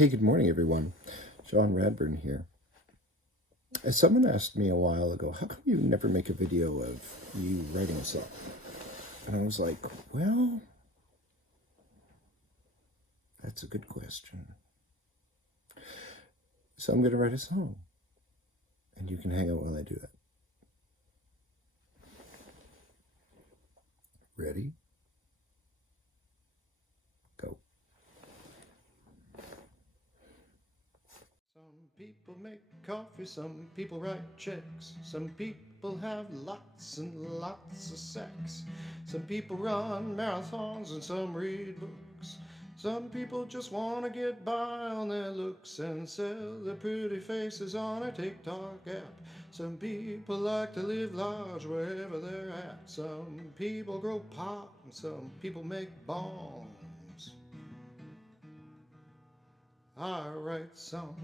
Hey, good morning, everyone. John Radburne here. As someone asked me a while ago, how come you never make a video of you writing a song? And I was like, well, that's a good question. So I'm going to write a song, and you can hang out while I do it. Ready? Go. Some people make coffee, some people write checks, some people have lots and lots of sex, some people run marathons and some read books, some people just want to get by on their looks and sell their pretty faces on a TikTok app. Some people like to live large wherever they're at. Some people grow pot and some people make bombs. I write songs.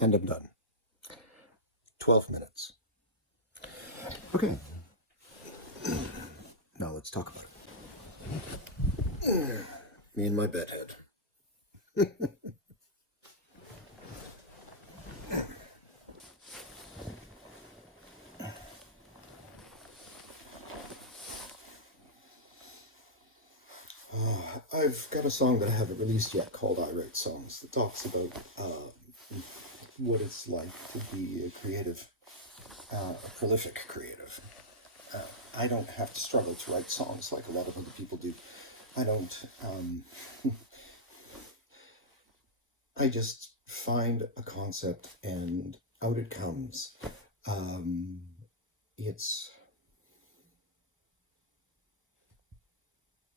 And I'm done. 12 minutes. Okay. Now let's talk about it. Me and my bedhead. I've got a song that I haven't released yet called I Write Songs that talks about what it's like to be a creative, a prolific creative. I don't have to struggle to write songs like a lot of other people do. I don't. I just find a concept and out it comes.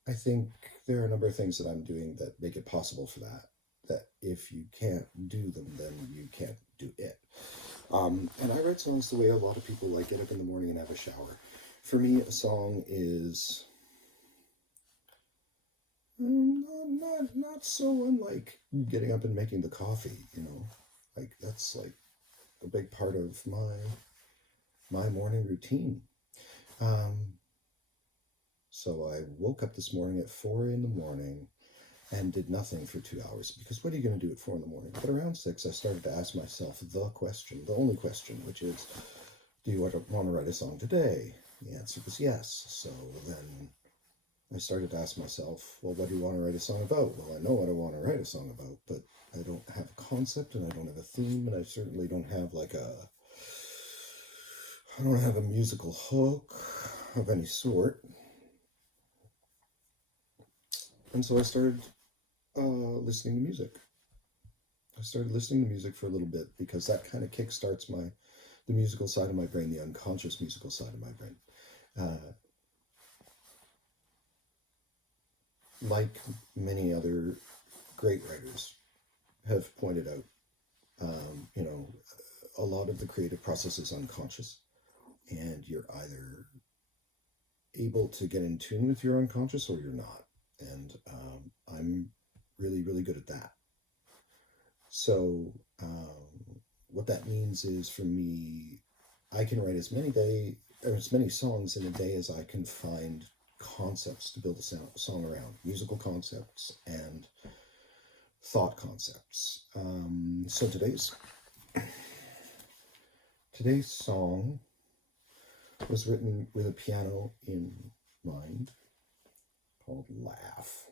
I think there are a number of things that I'm doing that make it possible for that. That if you can't do them, then you can't do it. And I write songs the way a lot of people like get up in the morning and have a shower. For me, a song is not so unlike getting up and making the coffee. Like that's like a big part of my morning routine. So I woke up this morning at 4 in the morning and did nothing for 2 hours, because what are you going to do at 4 in the morning? But around 6, I started to ask myself the question, the only question, which is, do you want to write a song today? The answer was yes. So then I started to ask myself, well, what do you want to write a song about? Well, I know what I want to write a song about, but I don't have a concept, and I don't have a theme, and I certainly don't have I don't have a musical hook of any sort. And so I started listening to music. I started listening to music for a little bit, because that kind of kickstarts the musical side of my brain, the unconscious musical side of my brain. Like many other great writers have pointed out, a lot of the creative process is unconscious, and you're either able to get in tune with your unconscious or you're not. And I'm really, really good at that. So what that means is, for me, I can write as many songs in a day as I can find concepts to build a song around, musical concepts and thought concepts. So today's song was written with a piano in mind, called Laugh.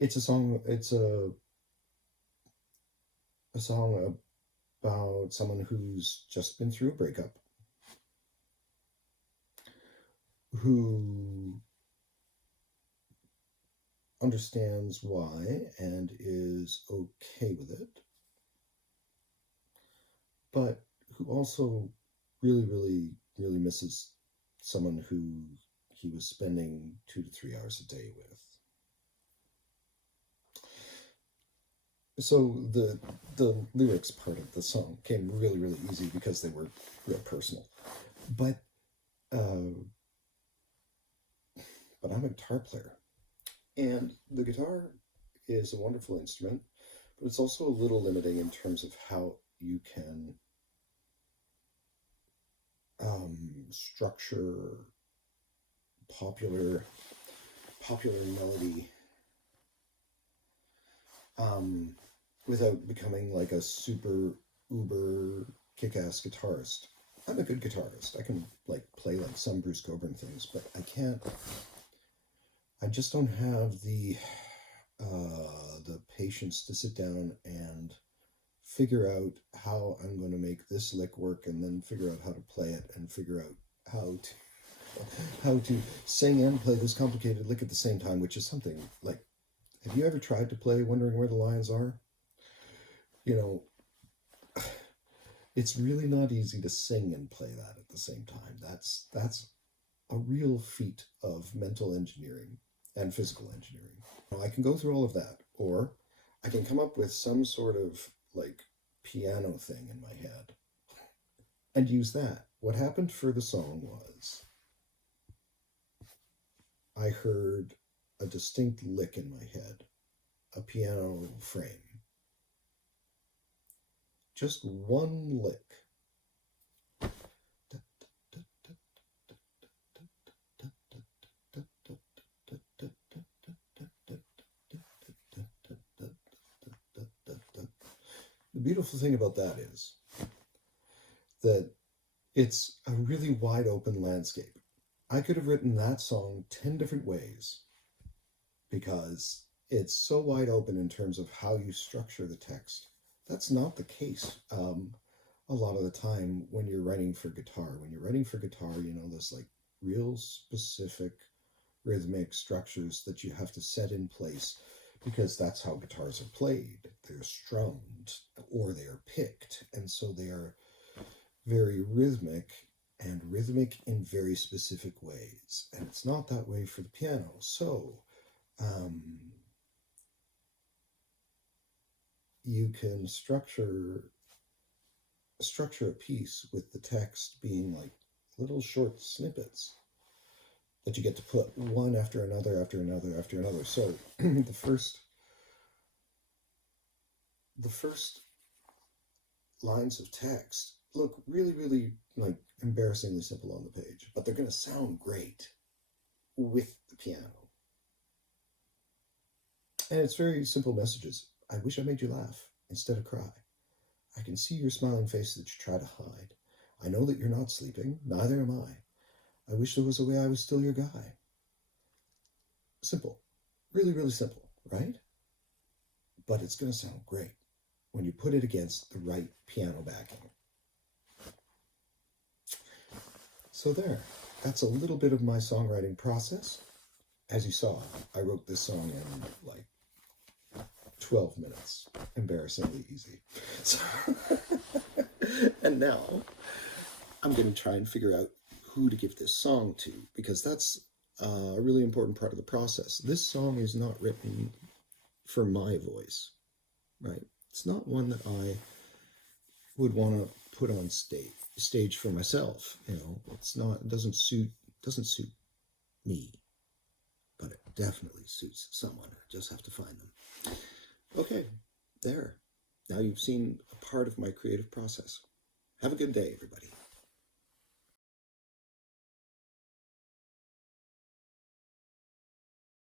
It's a song about someone who's just been through a breakup, who understands why and is okay with it, but who also really, really, really misses someone who he was spending 2 to 3 hours a day with. So the lyrics part of the song came really, really easy because they were real personal. But I'm a guitar player, and the guitar is a wonderful instrument, but it's also a little limiting in terms of how you can structure popular melody without becoming like a super uber kick-ass guitarist. I'm a good guitarist. I can like play like some Bruce Cockburn things, but I just don't have the patience to sit down and figure out how I'm going to make this lick work, and then figure out how to play it, and figure out how to sing and play this complicated lick at the same time, which is something like, have you ever tried to play Wondering Where the Lions Are? You know, it's really not easy to sing and play that at the same time. That's a real feat of mental engineering and physical engineering. I can go through all of that, or I can come up with some sort of like piano thing in my head and use that. What happened for the song was I heard a distinct lick in my head, a piano frame. Just one lick. The beautiful thing about that is that it's a really wide open landscape. I could have written that song 10 different ways because it's so wide open in terms of how you structure the text. That's not the case a lot of the time when you're writing for guitar. When you're writing for guitar, you know, there's like real specific rhythmic structures that you have to set in place, because that's how guitars are played. They're strummed or they are picked, and so they are very rhythmic, and rhythmic in very specific ways. And it's not that way for the piano. So you can structure a piece with the text being like little short snippets that you get to put one after another, after another, after another. So the first lines of text look really, really like embarrassingly simple on the page, but they're going to sound great with the piano. And it's very simple messages. I wish I made you laugh instead of cry. I can see your smiling face that you try to hide. I know that you're not sleeping, neither am I. I wish there was a way I was still your guy. Simple. Really, really simple, right? But it's going to sound great when you put it against the right piano backing. So there, that's a little bit of my songwriting process. As you saw, I wrote this song in like 12 minutes. Embarrassingly easy. So and now I'm going to try and figure out who to give this song to, because that's a really important part of the process. This song is not written for my voice, right? It's not one that I would want to put on stage for myself. You know, it doesn't suit me, but it definitely suits someone. I just have to find them. Okay, there. Now you've seen a part of my creative process. Have a good day, everybody.